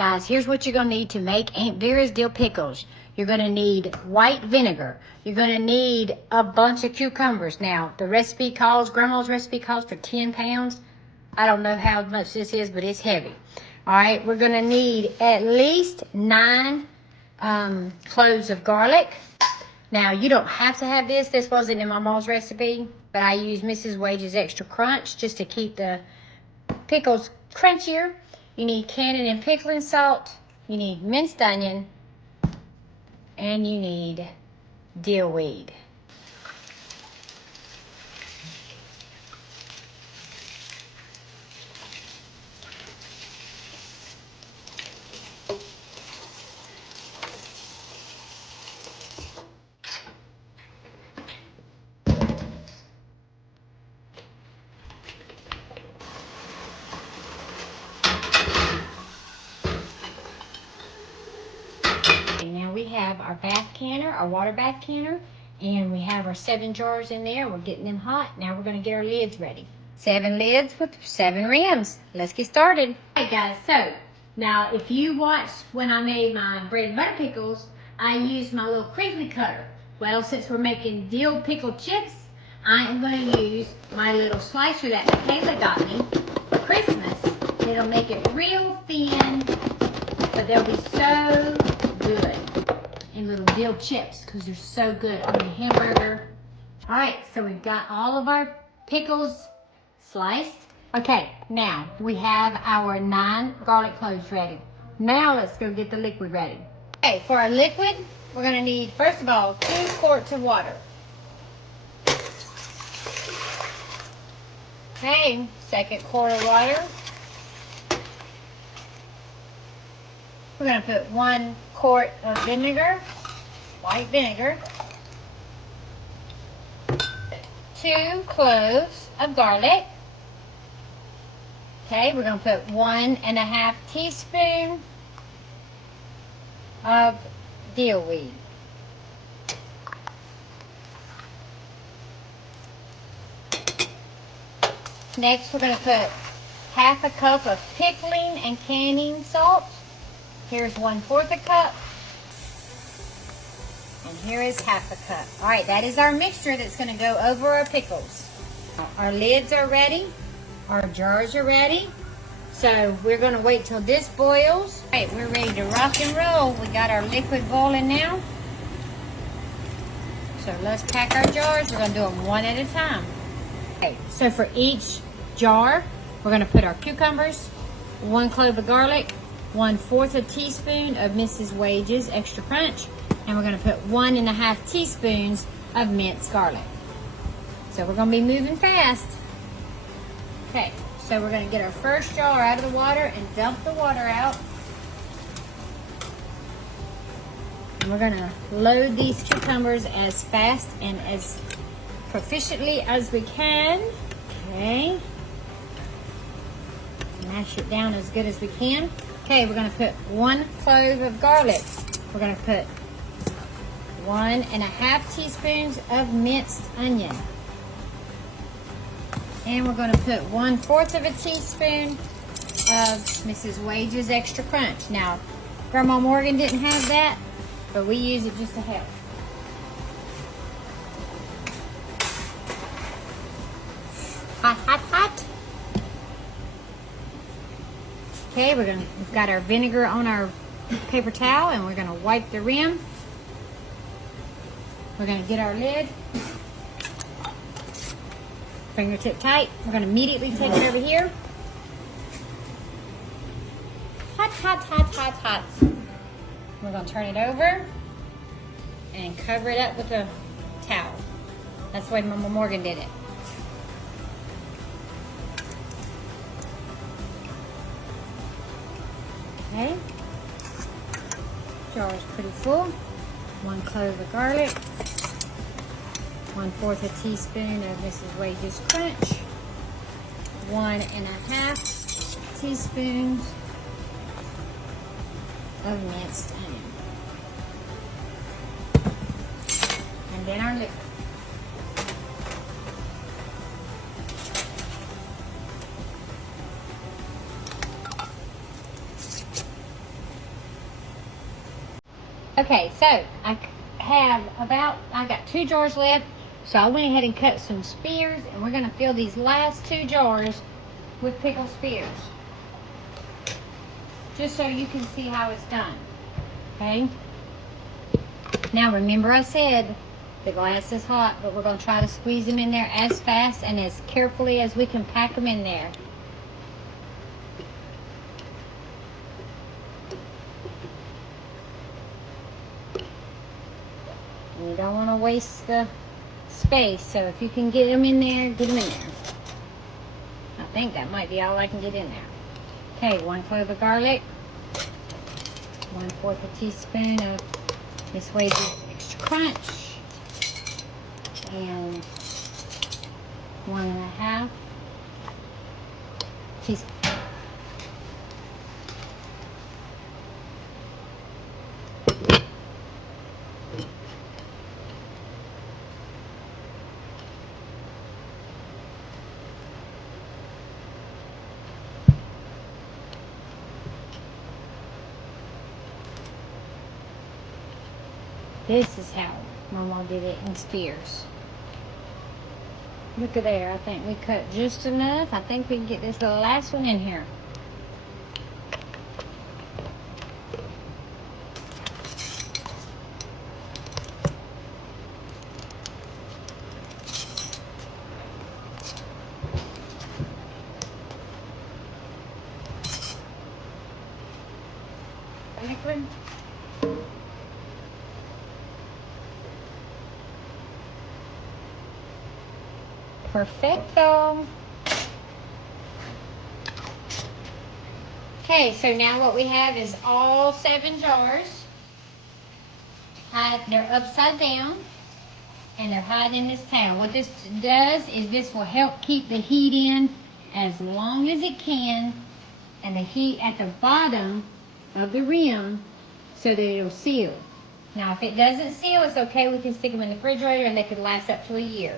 guys, here's what you're gonna need to make Aunt Vera's dill pickles. You're gonna need white vinegar. You're gonna need a bunch of cucumbers. Now, the recipe calls, Grandma's recipe calls for 10 pounds. I don't know how much this is, but it's heavy. All right, we're gonna need at least 9 cloves of garlic. Now, you don't have to have this. This wasn't in my mom's recipe, but I used Mrs. Wage's Extra Crunch just to keep the pickles crunchier. You need canning and pickling salt. You need minced onion. And you need dill weed. Now we have our bath canner, our water bath canner, and we have our 7 jars in there. We're getting them hot. Now we're going to get our lids ready. 7 lids with 7 rims. Let's get started. Hey guys, so now if you watched when I made my bread and butter pickles, I used my little crinkly cutter. Well, since we're making dill pickle chips, I am going to use my little slicer that Michaela got me for Christmas. It'll make it real thin, but they'll be so good in little dill chips because they're so good on your hamburger. All right, so we've got all of our pickles sliced. Okay, now we have our 9 garlic cloves ready. Now let's go get the liquid ready. Okay, for our liquid, we're gonna need, first of all, 2 quarts of water. Okay, second quart of water. We're going to put 1 quart of vinegar, white vinegar, 2 cloves of garlic. Okay, we're going to put 1½ teaspoon of dill weed. Next, we're going to put ½ a cup of pickling and canning salt. Here's 1/4 a cup, and here is ½ a cup. All right, that is our mixture that's going to go over our pickles. Our lids are ready. Our jars are ready. So we're going to wait till this boils. All right, we're ready to rock and roll. We got our liquid boiling now. So let's pack our jars. We're going to do them one at a time. Okay, so for each jar, we're going to put our cucumbers, 1 clove of garlic, 1/4 a teaspoon of Mrs. Wage's Extra Crunch, and we're going to put 1½ teaspoons of minced garlic. So we're going to be moving fast. Okay, so we're going to get our first jar out of the water and dump the water out. And we're going to load these cucumbers as fast and as proficiently as we can. Okay. Mash it down as good as we can. Okay, we're going to put 1 clove of garlic. We're going to put 1½ teaspoons of minced onion. And we're going to put 1/4 of a teaspoon of Mrs. Wage's Extra Crunch. Now, Grandma Morgan didn't have that, but we use it just to help. Hot, hot, hot. Okay, we've got our vinegar on our paper towel, and we're gonna wipe the rim. We're gonna get our lid, fingertip tight. We're gonna immediately take it over here. Hot, hot, hot, hot, hot. We're gonna turn it over and cover it up with a towel. That's the way Mama Morgan did it. Okay, jar is pretty full. 1 clove of garlic, 1/4 a teaspoon of Mrs. Wage's Crunch, 1½ teaspoons of minced onion, and then our liquid. Okay, so I got 2 jars left. So I went ahead and cut some spears, and we're gonna fill these last 2 jars with pickle spears. Just so you can see how it's done. Okay? Now remember I said the glass is hot, but we're gonna try to squeeze them in there as fast and as carefully as we can pack them in there. You don't want to waste the space, so if you can get them in there, get them in there. I think that might be all I can get in there. Okay, 1 clove of garlic, 1/4 teaspoon of this way it's extra crunch, and 1.5 teaspoon. This is how Mama did it in spears. Look at there. I think we cut just enough. I think we can get this little last one in here. Liquid. Perfecto. Okay, so now what we have is all 7 jars. They're upside down, and they're hiding in this towel. What this does is this will help keep the heat in as long as it can, and the heat at the bottom of the rim so that it'll seal. Now, if it doesn't seal, it's okay. We can stick them in the refrigerator, and they could last up to a year.